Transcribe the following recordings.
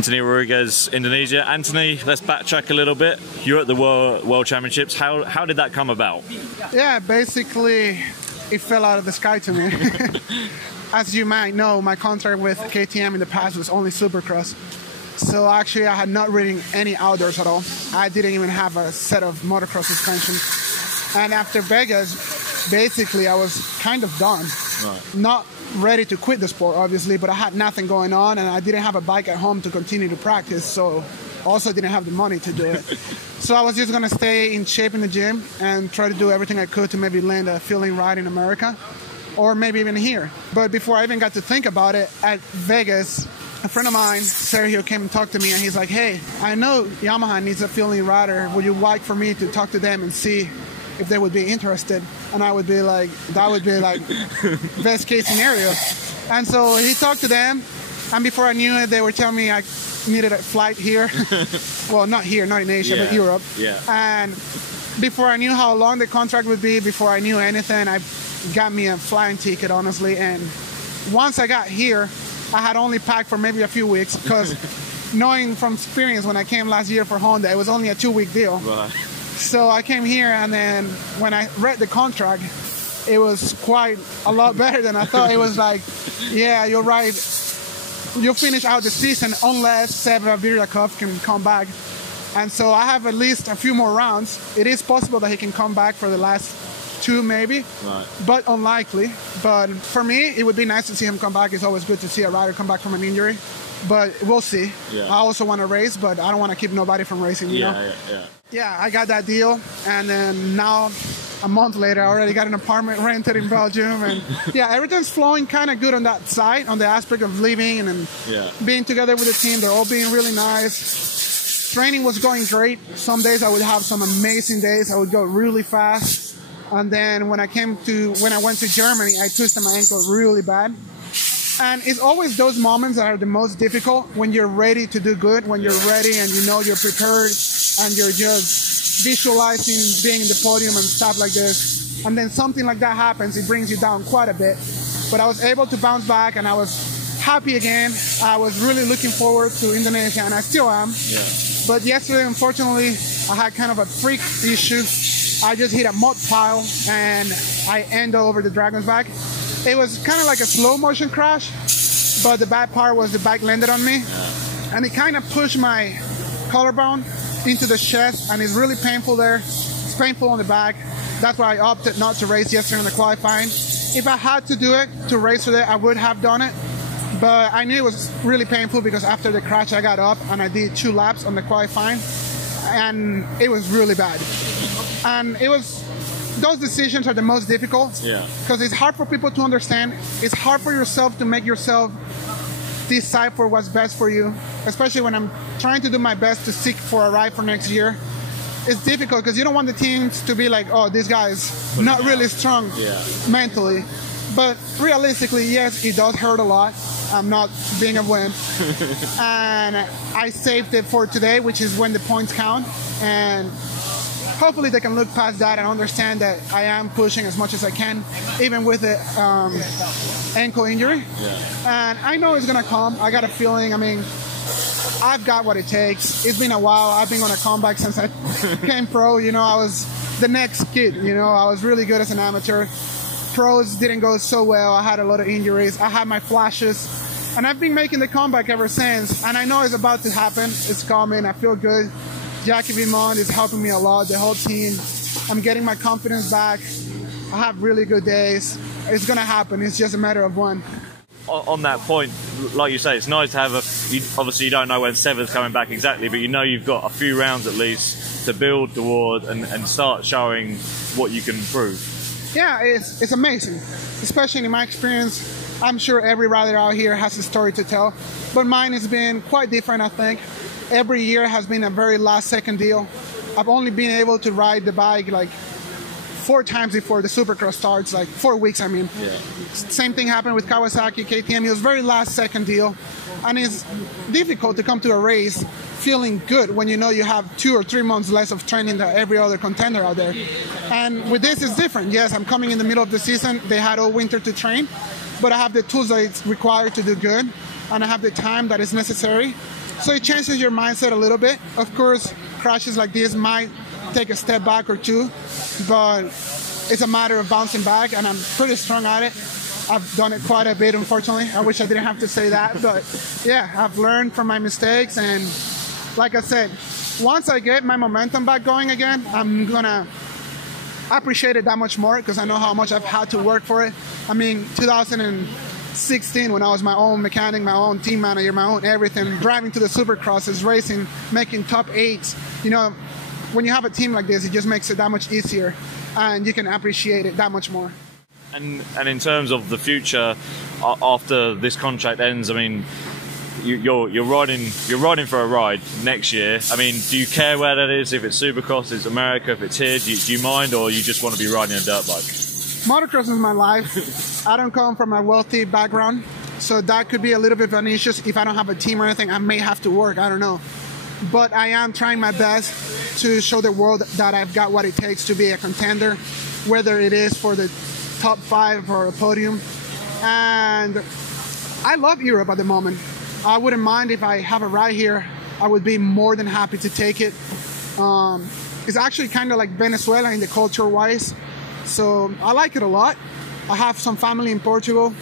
Anthony Rodriguez, Indonesia. Anthony, let's backtrack a little bit. You're at the World Championships. How did that come about? Yeah, basically, it fell out of the sky to me. As you might know, my contract with KTM in the past was only Supercross. So actually, I had not ridden any outdoors at all. I didn't even have a set of motocross suspension. And after Vegas, basically, I was kind of done. Right. Not ready to quit the sport, obviously, but I had nothing going on, and I didn't have a bike at home to continue to practice, so also didn't have the money to do it. So I was just going to stay in shape in the gym and try to do everything I could to maybe land a filling ride in America, or maybe even here. But before I even got to think about it, at Vegas, a friend of mine, Sergio, came and talked to me, and he's like, hey, I know Yamaha needs a filling rider. Would you like for me to talk to them and see if they would be interested? And I would be like, that would be like best case scenario. And so he talked to them, and before I knew it, they were telling me I needed a flight here. Well, not here, not in Asia, but Europe. Yeah. And before I knew how long the contract would be, before I knew anything, I got me a flying ticket, honestly. And once I got here, I had only packed for maybe a few weeks, because knowing from experience when I came last year for Honda, it was only a 2-week deal. Right. So I came here, and then when I read the contract, it was quite a lot better than I thought. It was like, yeah, you're right. You'll finish out the season unless Seba Biryakov can come back. And so I have at least a few more rounds. It is possible that he can come back for the last 2 maybe, right, but unlikely. But for me, it would be nice to see him come back. It's always good to see a rider come back from an injury. But we'll see. Yeah. I also want to race, but I don't want to keep nobody from racing, you know? Yeah, I got that deal, and then now, a month later, I already got an apartment rented in Belgium, and yeah, everything's flowing kind of good on that side, on the aspect of living and being together with the team. They're all being really nice. Training was going great. Some days I would have some amazing days. I would go really fast, and then when I went to Germany, I twisted my ankle really bad. And it's always those moments that are the most difficult, when you're ready to do good, when you're ready and you know you're prepared and you're just visualizing being in the podium and stuff like this. And then something like that happens, it brings you down quite a bit. But I was able to bounce back, and I was happy again. I was really looking forward to Indonesia, and I still am. Yeah. But yesterday, unfortunately, I had kind of a freak issue. I just hit a mud pile, and I ended over the Dragon's back. It was kind of like a slow motion crash, but the bad part was the bike landed on me, and it kind of pushed my collarbone into the chest, and it's really painful there. It's painful on the back. That's why I opted not to race yesterday in the qualifying. If I had to do it, to race today, I would have done it, but I knew it was really painful because after the crash, I got up and I did 2 laps on the qualifying, and it was really bad. And those decisions are the most difficult, because it's hard for people to understand. It's hard for yourself to make yourself decipher what's best for you, especially when I'm trying to do my best to seek for a ride for next year. It's difficult because you don't want the teams to be like, oh, this guy is not really strong mentally. But realistically, yes, it does hurt a lot. I'm not being a wimp. And I saved it for today, which is when the points count. And hopefully they can look past that and understand that I am pushing as much as I can, even with the ankle injury. And I know it's going to come. I got a feeling. I mean, I've got what it takes. It's been a while. I've been on a comeback since I came pro. You know, I was the next kid. You know, I was really good as an amateur. Pros didn't go so well. I had a lot of injuries. I had my flashes. And I've been making the comeback ever since. And I know it's about to happen. It's coming. I feel good. Jackie Vimont is helping me a lot, the whole team. I'm getting my confidence back. I have really good days. It's going to happen. It's just a matter of when. On that point, like you say, it's nice to have obviously you don't know when Sever's coming back exactly, but you know you've got a few rounds at least to build toward and start showing what you can improve. Yeah, it's amazing. Especially in my experience, I'm sure every rider out here has a story to tell, but mine has been quite different, I think. Every year has been a very last-second deal. I've only been able to ride the bike like 4 times before the Supercross starts, like 4 weeks, I mean. Same thing happened with Kawasaki, KTM. It was very last-second deal. And it's difficult to come to a race feeling good when you know you have 2 or 3 months less of training than every other contender out there. And with this, it's different. Yes, I'm coming in the middle of the season. They had all winter to train, but I have the tools that it's required to do good, and I have the time that is necessary. So it changes your mindset a little bit. Of course, crashes like this might take a step back or two, but it's a matter of bouncing back, and I'm pretty strong at it. I've done it quite a bit, unfortunately. I wish I didn't have to say that, but yeah, I've learned from my mistakes, and like I said, once I get my momentum back going again, I'm gonna appreciate it that much more because I know how much I've had to work for it. I mean, 2016, when I was my own mechanic, my own team manager, my own everything, driving to the supercrosses, racing, making top 8s, you know, when you have a team like this, it just makes it that much easier, and you can appreciate it that much more. And in terms of the future, after this contract ends, I mean, you're riding for a ride next year. I mean, do you care where that is? If it's Supercross, it's America, if it's here, do you mind, or you just want to be riding a dirt bike? Motocross is my life. I don't come from a wealthy background, so that could be a little bit of an issue. If I don't have a team or anything, I may have to work. I don't know. But I am trying my best to show the world that I've got what it takes to be a contender, whether it is for the top 5 or a podium. And I love Europe at the moment. I wouldn't mind if I have a ride here. I would be more than happy to take it. It's actually kind of like Venezuela in the culture-wise. So I like it a lot. I have some family in Portugal.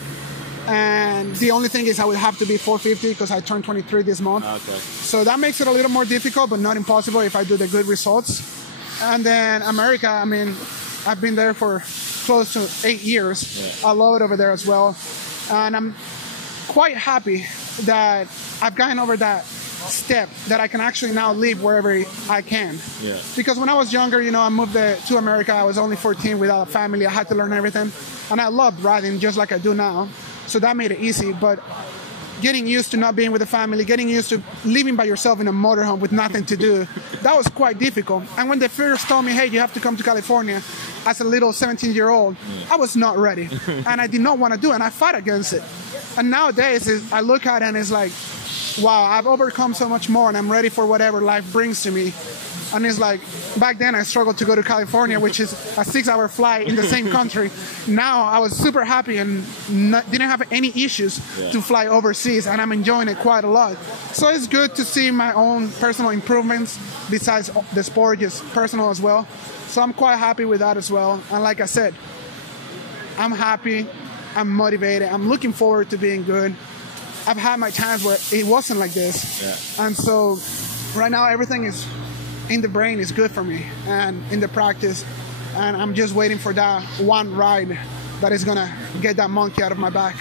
And the only thing is I would have to be 450 because I turned 23 this month. Okay. So that makes it a little more difficult, but not impossible if I do the good results. And then America, I mean, I've been there for close to 8 years. Yeah. I love it over there as well. And I'm quite happy that I've gotten over that step, that I can actually now live wherever I can. Yeah. Because when I was younger, you know, I moved to America. I was only 14 without a family. I had to learn everything. And I loved riding just like I do now. So that made it easy. But getting used to not being with the family, getting used to living by yourself in a motorhome with nothing to do, that was quite difficult. And when they first told me, hey, you have to come to California, as a little 17-year-old, I was not ready. And I did not want to do it, and I fought against it. And nowadays, I look at it and it's like, wow, I've overcome so much more, and I'm ready for whatever life brings to me. And it's like, back then I struggled to go to California, which is a 6-hour flight in the same country. Now I was super happy and didn't have any issues to fly overseas, and I'm enjoying it quite a lot. So it's good to see my own personal improvements besides the sport, just personal as well. So I'm quite happy with that as well. And like I said, I'm happy, I'm motivated, I'm looking forward to being good. I've had my times where it wasn't like this. Yeah. And so right now everything is in the brain is good for me and in the practice. And I'm just waiting for that one ride that is going to get that monkey out of my back.